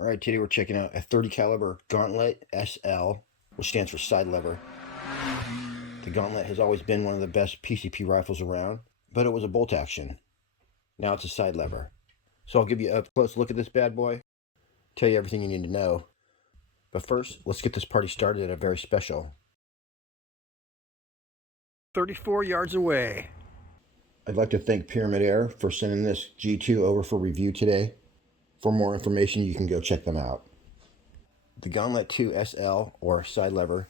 All right, today we're checking out a 30 caliber Gauntlet SL, which stands for side lever. The Gauntlet has always been one of the best PCP rifles around, but it was a bolt action. Now it's a side lever. So I'll give you a close look at this bad boy, tell you everything you need to know. But first, let's get this party started at a very special 34 yards away. I'd like to thank Pyramid Air for sending this G2 over for review today. For more information, you can go check them out. The Gauntlet 2 SL, or side lever,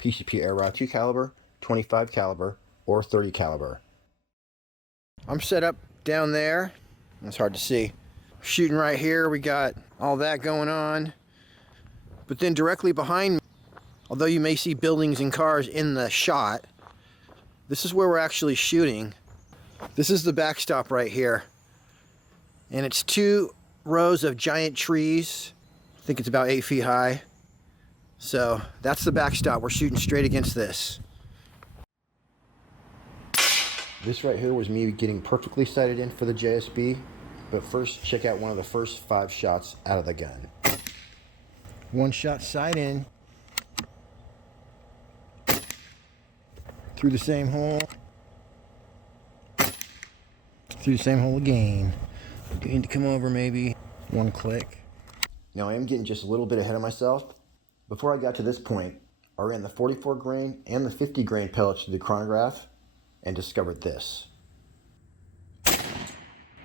PCP air rod 2 caliber, 25 caliber, or 30 caliber. I'm set up down there. It's hard to see. Shooting right here, we got all that going on. But then directly behind me, although you may see buildings and cars in the shot, this is where we're actually shooting. This is the backstop right here. And it's 2 rows of giant trees. I think it's about 8 feet high. So that's the backstop. We're shooting straight against this. This right here was me getting perfectly sighted in for the JSB. But first, check out one of the first 5 shots out of the gun. 1 shot sight in. Through the same hole. Through the same hole again. Getting to come over maybe 1 click. Now I am getting just a little bit ahead of myself. Before I got to this point, I ran the 44 grain and the 50 grain pellets to the chronograph and discovered this.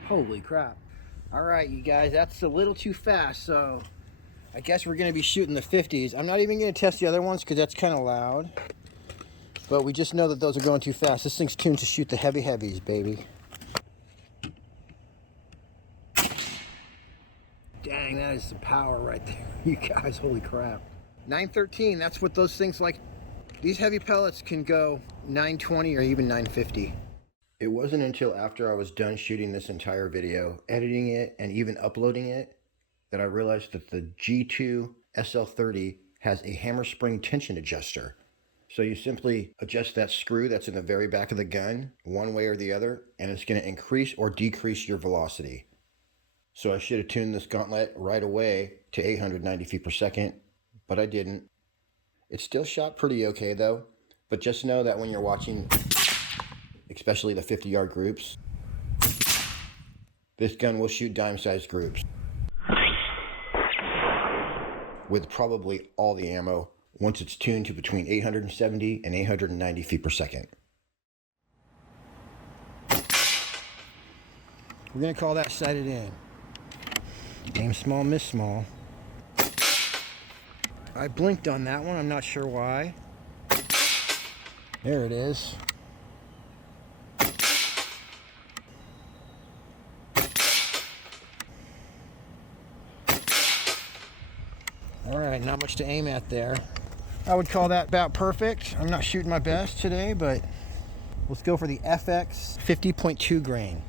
Holy crap. Alright you guys, that's a little too fast, so I guess we're going to be shooting the 50s. I'm not even going to test the other ones because that's kind of loud. But we just know that those are going too fast. This thing's tuned to shoot the heavies, baby. Dang, that is some power right there. You guys, holy crap. 913, that's what those things like. These heavy pellets can go 920 or even 950. It wasn't until after I was done shooting this entire video, editing it, and even uploading it, that I realized that the G2 SL30 has a hammer spring tension adjuster. So you simply adjust that screw that's in the very back of the gun, one way or the other, and it's going to increase or decrease your velocity. So I should have tuned this Gauntlet right away to 890 feet per second, but I didn't. It still shot pretty okay though, but just know that when you're watching, especially the 50-yard groups, this gun will shoot dime-sized groups with probably all the ammo once it's tuned to between 870 and 890 feet per second. We're going to call that sighted in. Aim small, miss small. I blinked on that one, I'm not sure why. There it is. Alright, not much to aim at there. I would call that about perfect. I'm not shooting my best today, but let's go for the FX 50.2 grain.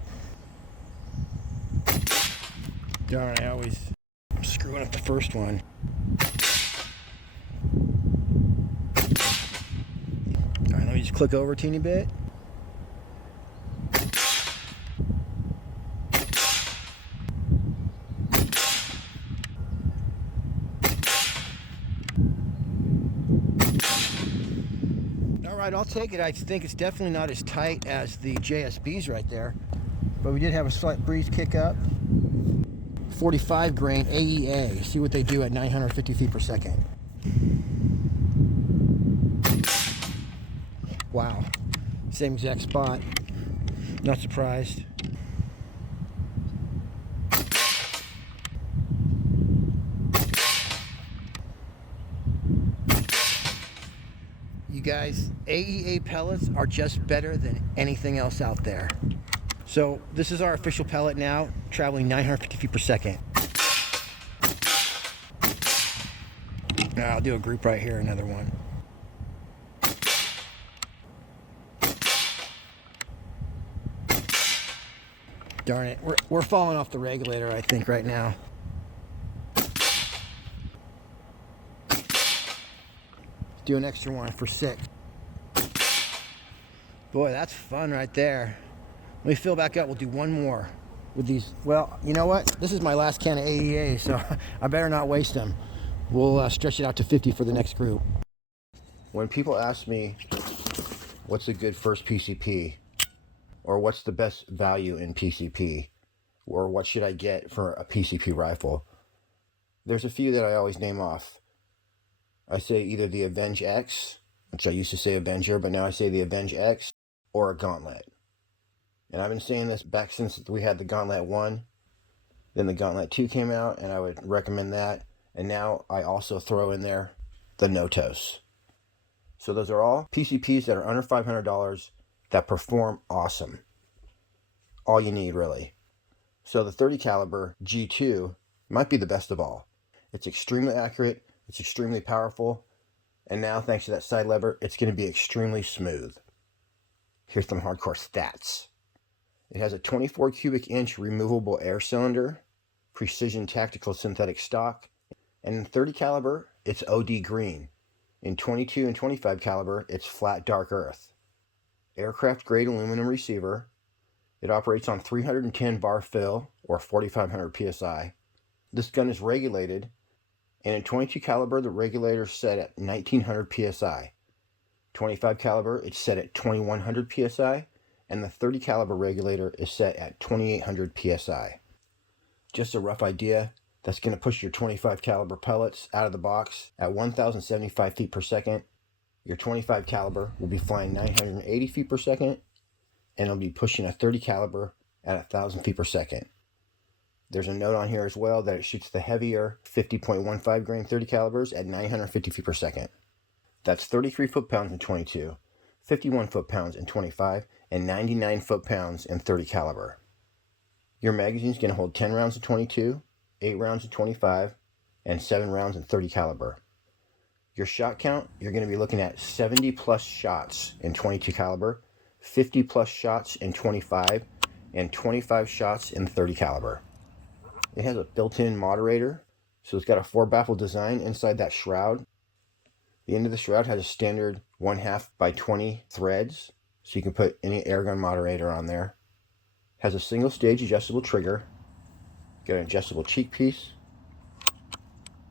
Darn, I always screwing up the first one. Alright, let me just click over a teeny bit. Alright, I'll take it. I think it's definitely not as tight as the JSBs right there. But we did have a slight breeze kick up. 45 grain AEA. See what they do at 950 feet per second. Wow. Same exact spot. Not surprised. You guys, AEA pellets are just better than anything else out there. So this is our official pellet now, traveling 950 feet per second. Now I'll do a group right here, another one. Darn it, we're falling off the regulator, I think, right now. Do an extra one for 6. Boy, that's fun right there. Let me fill back up. We'll do one more. with these. Well, you know what? This is my last can of AEA, so I better not waste them. We'll stretch it out to 50 for the next group. When people ask me what's a good first PCP, or what's the best value in PCP, or what should I get for a PCP rifle, there's a few that I always name off. I say either the Avenge X, which I used to say Avenger, but now I say the Avenge X, or a Gauntlet. And I've been saying this back since we had the Gauntlet 1, then the Gauntlet 2 came out, and I would recommend that. And now I also throw in there the Notos. So those are all PCPs that are under $500 that perform awesome. All you need, really. So the 30 caliber G2 might be the best of all. It's extremely accurate, it's extremely powerful, and now thanks to that side lever, it's going to be extremely smooth. Here's some hardcore stats. It has a 24 cubic inch removable air cylinder, precision tactical synthetic stock, and in 30 caliber, it's OD green. In 22 and 25 caliber, it's flat dark earth. Aircraft grade aluminum receiver. It operates on 310 bar fill or 4,500 psi. This gun is regulated, and in 22 caliber, the regulator is set at 1900 psi. 25 caliber, it's set at 2100 psi, and the 30 caliber regulator is set at 2800 psi. Just a rough idea, that's going to push your 25 caliber pellets out of the box at 1075 feet per second. Your 25 caliber will be flying 980 feet per second, and it'll be pushing a 30 caliber at 1000 feet per second. There's a note on here as well that it shoots the heavier 50.15 grain 30 calibers at 950 feet per second. That's 33 foot-pounds in 22, 51 foot-pounds in 25, and 99 foot-pounds in 30 caliber. Your magazine's going to hold 10 rounds of 22, 8 rounds of 25, and 7 rounds in 30 caliber. Your shot count, you're going to be looking at 70 plus shots in 22 caliber, 50 plus shots in 25, and 25 shots in 30 caliber. It has a built-in moderator, so it's got a 4-baffle design inside that shroud. The end of the shroud has a standard 1/2 by 20 threads, so you can put any airgun moderator on there. Has a single stage adjustable trigger, got an adjustable cheek piece,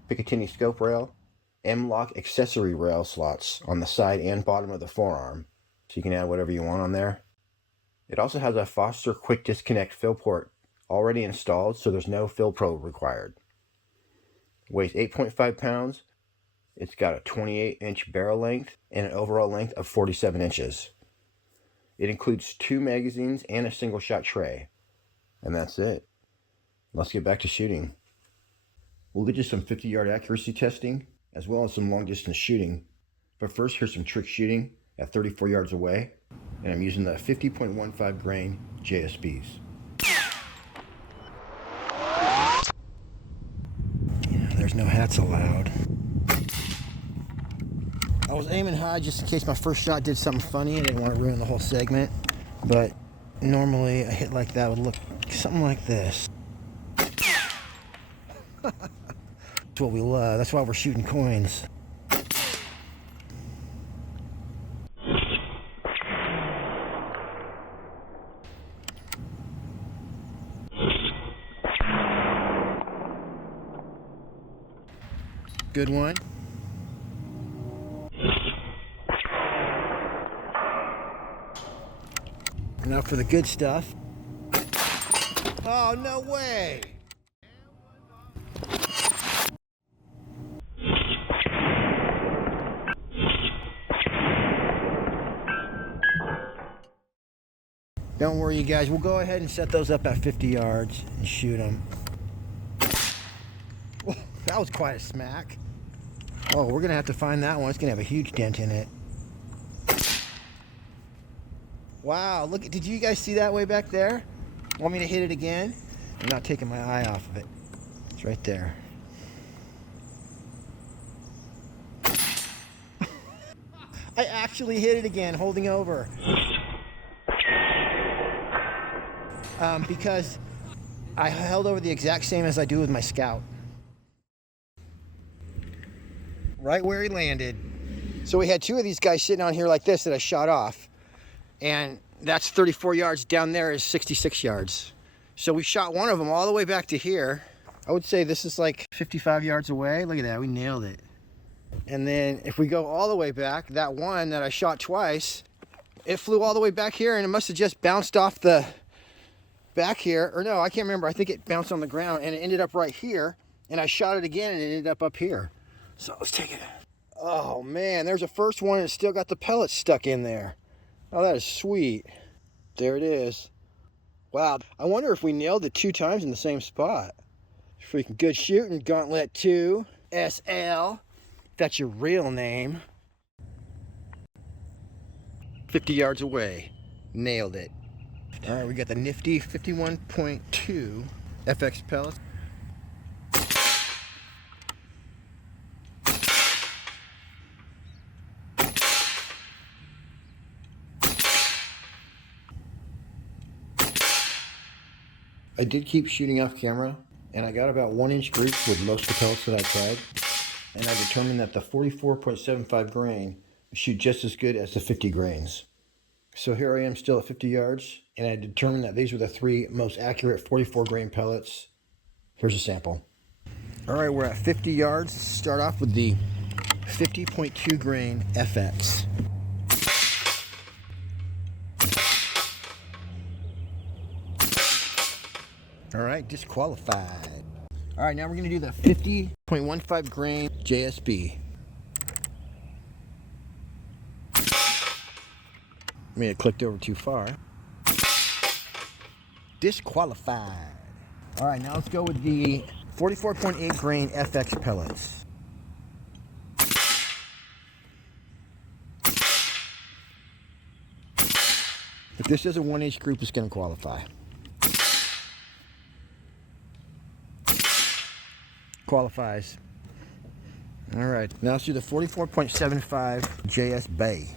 Picatinny scope rail, M-lock accessory rail slots on the side and bottom of the forearm, so you can add whatever you want on there. It also has a Foster quick disconnect fill port already installed, so there's no fill probe required. Weighs 8.5 pounds. It's got a 28-inch barrel length and an overall length of 47 inches. It includes 2 magazines and a single shot tray. And that's it. Let's get back to shooting. We'll get you some 50-yard accuracy testing, as well as some long-distance shooting. But first, here's some trick shooting at 34 yards away. And I'm using the 50.15 grain JSBs. There's no hats allowed. I was aiming high just in case my first shot did something funny. I didn't want to ruin the whole segment. But normally a hit like that would look something like this. That's what we love. That's why we're shooting coins. Good one. Now for the good stuff. Oh, no way! Don't worry, you guys. We'll go ahead and set those up at 50 yards and shoot them. Oh, that was quite a smack. Oh, we're going to have to find that one. It's going to have a huge dent in it. Wow, look, did you guys see that way back there? Want me to hit it again? I'm not taking my eye off of it. It's right there. I actually hit it again, holding over. Because I held over the exact same as I do with my Scout. Right where he landed. So we had 2 of these guys sitting on here like this that I shot off. And that's 34 yards. Down there is 66 yards. So we shot one of them all the way back to here. I would say this is like 55 yards away. Look at that, we nailed it. And then if we go all the way back, that one that I shot twice, it flew all the way back here, and it must have just bounced off the back here. Or no, I can't remember. I think it bounced on the ground and it ended up right here. And I shot it again and it ended up here. So let's take it. Oh man, there's a first one and it's still got the pellets stuck in there. Oh, that is sweet. There it is. Wow, I wonder if we nailed it 2 times in the same spot. Freaking good shooting, Gauntlet 2, SL. That's your real name. 50 yards away. Nailed it. All right, we got the nifty 51.2 FX pellets. I did keep shooting off camera, and I got about 1-inch groups with most of the pellets that I tried, and I determined that the 44.75 grain shoot just as good as the 50 grains. So here I am still at 50 yards, and I determined that these were the 3 most accurate 44 grain pellets. Here's a sample. All right, we're at 50 yards. Let's start off with the 50.2 grain FX. All right, disqualified. All right, now we're gonna do the 50.15 grain JSB. May have clicked over too far. Disqualified. All right, now let's go with the 44.8 grain FX pellets. If this is a 1-inch group, it's gonna qualify. Qualifies. All right, now let's do the 44.75 JSB.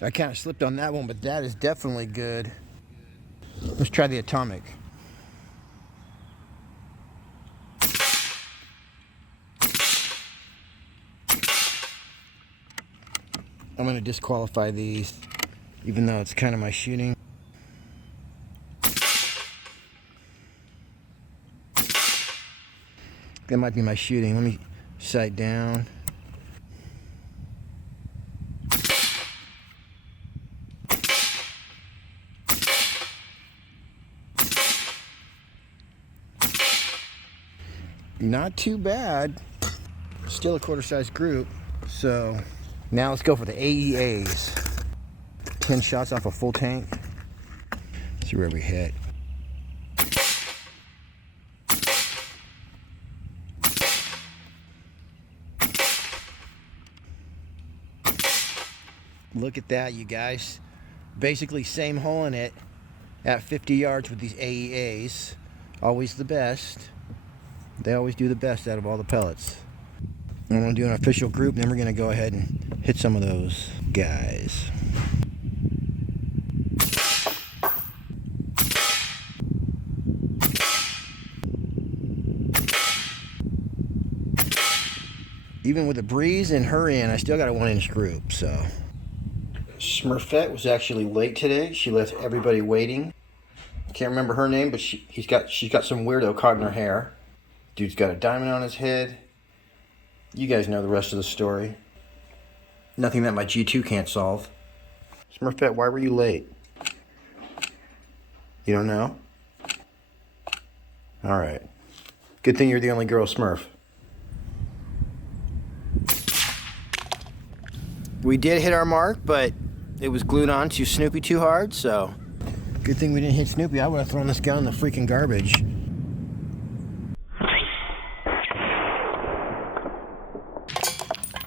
I kind of slipped on that one, but that is definitely good. Let's try the atomic. I'm going to disqualify these, even though it's kind of my shooting. That might be my shooting. Let me sight down. Not too bad. Still a quarter-size group. So now let's go for the AEAs. 10 shots off a full tank. See where we hit. Look at that, you guys. Basically same hole in it at 50 yards with these AEAs. Always the best. They always do the best out of all the pellets. I'm going to do an official group, then we're going to go ahead and hit some of those guys. Even with the breeze and her in, I still got a 1-inch group, so. Smurfette was actually late today. She left everybody waiting. Can't remember her name, but she's got some weirdo caught in her hair. Dude's got a diamond on his head. You guys know the rest of the story. Nothing that my G2 can't solve. Smurfette, why were you late? You don't know? Alright. Good thing you're the only girl Smurf. We did hit our mark, but it was glued on to Snoopy too hard, so good thing we didn't hit Snoopy. I would have thrown this gun in the freaking garbage.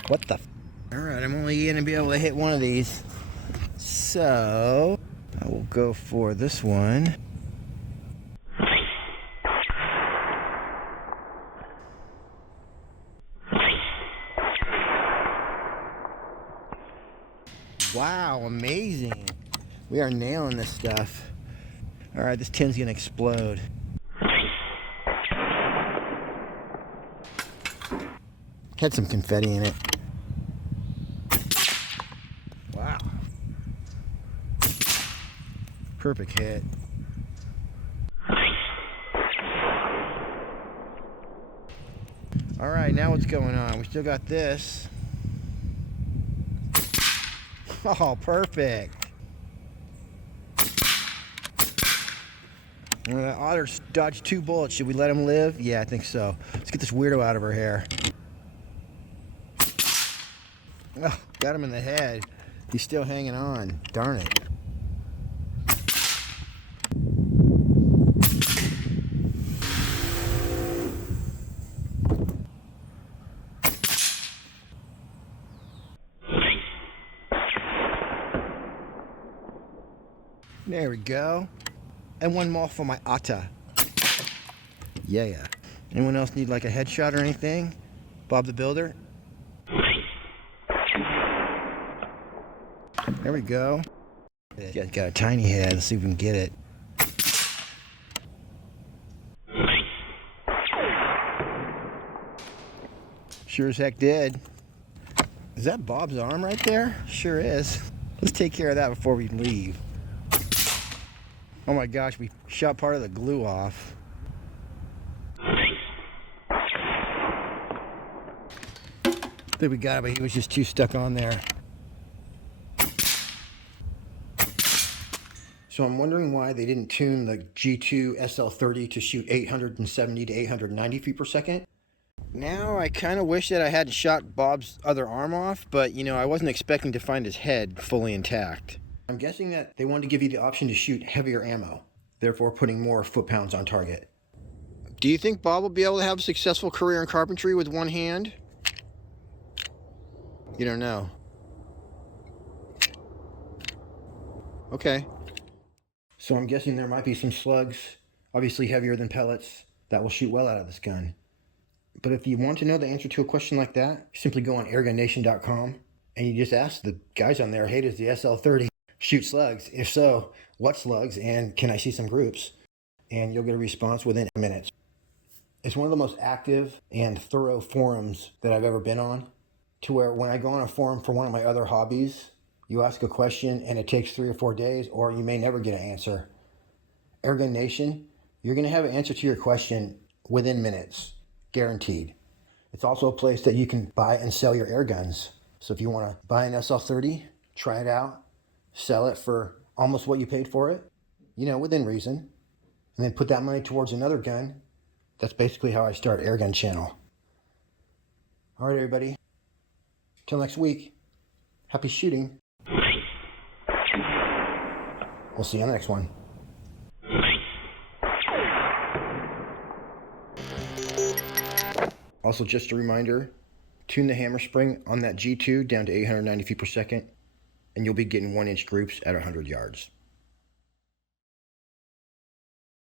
What the f? Alright, I'm only going to be able to hit one of these. So, I will go for this one. Wow, amazing. We are nailing this stuff. Alright, this tin's going to explode. Had some confetti in it. Wow. Perfect hit. All right, now what's going on? We still got this. Oh, perfect. Otter dodged 2 bullets. Should we let him live? Yeah, I think so. Let's get this weirdo out of her hair. Oh, got him in the head. He's still hanging on. Darn it. There we go. And 1 more for my otter. Yeah. Anyone else need like a headshot or anything? Bob the Builder? There we go. Got a tiny head. Let's see if we can get it. Sure as heck did. Is that Bob's arm right there? Sure is. Let's take care of that before we leave. Oh my gosh, we shot part of the glue off. I think we got it, but he was just too stuck on there. So I'm wondering why they didn't tune the G2 SL30 to shoot 870 to 890 feet per second. Now I kind of wish that I hadn't shot Bob's other arm off, but you know, I wasn't expecting to find his head fully intact. I'm guessing that they wanted to give you the option to shoot heavier ammo, therefore putting more foot-pounds on target. Do you think Bob will be able to have a successful career in carpentry with 1 hand? You don't know. Okay. So I'm guessing there might be some slugs, obviously heavier than pellets, that will shoot well out of this gun. But if you want to know the answer to a question like that, simply go on airgunnation.com and you just ask the guys on there, hey, does the SL30 shoot slugs? If so, what slugs? And can I see some groups? And you'll get a response within minutes. It's one of the most active and thorough forums that I've ever been on, to where when I go on a forum for one of my other hobbies, you ask a question and it takes 3 or 4 days, or you may never get an answer. Airgun Nation, you're going to have an answer to your question within minutes, guaranteed. It's also a place that you can buy and sell your air guns. So if you want to buy an SL30, try it out, sell it for almost what you paid for it, you know, within reason, and then put that money towards another gun. That's basically how I start Airgun Channel. All right, everybody. Till next week, happy shooting. We'll see you on the next one. Also, just a reminder, tune the hammer spring on that G2 down to 890 feet per second, and you'll be getting 1-inch groups at 100 yards.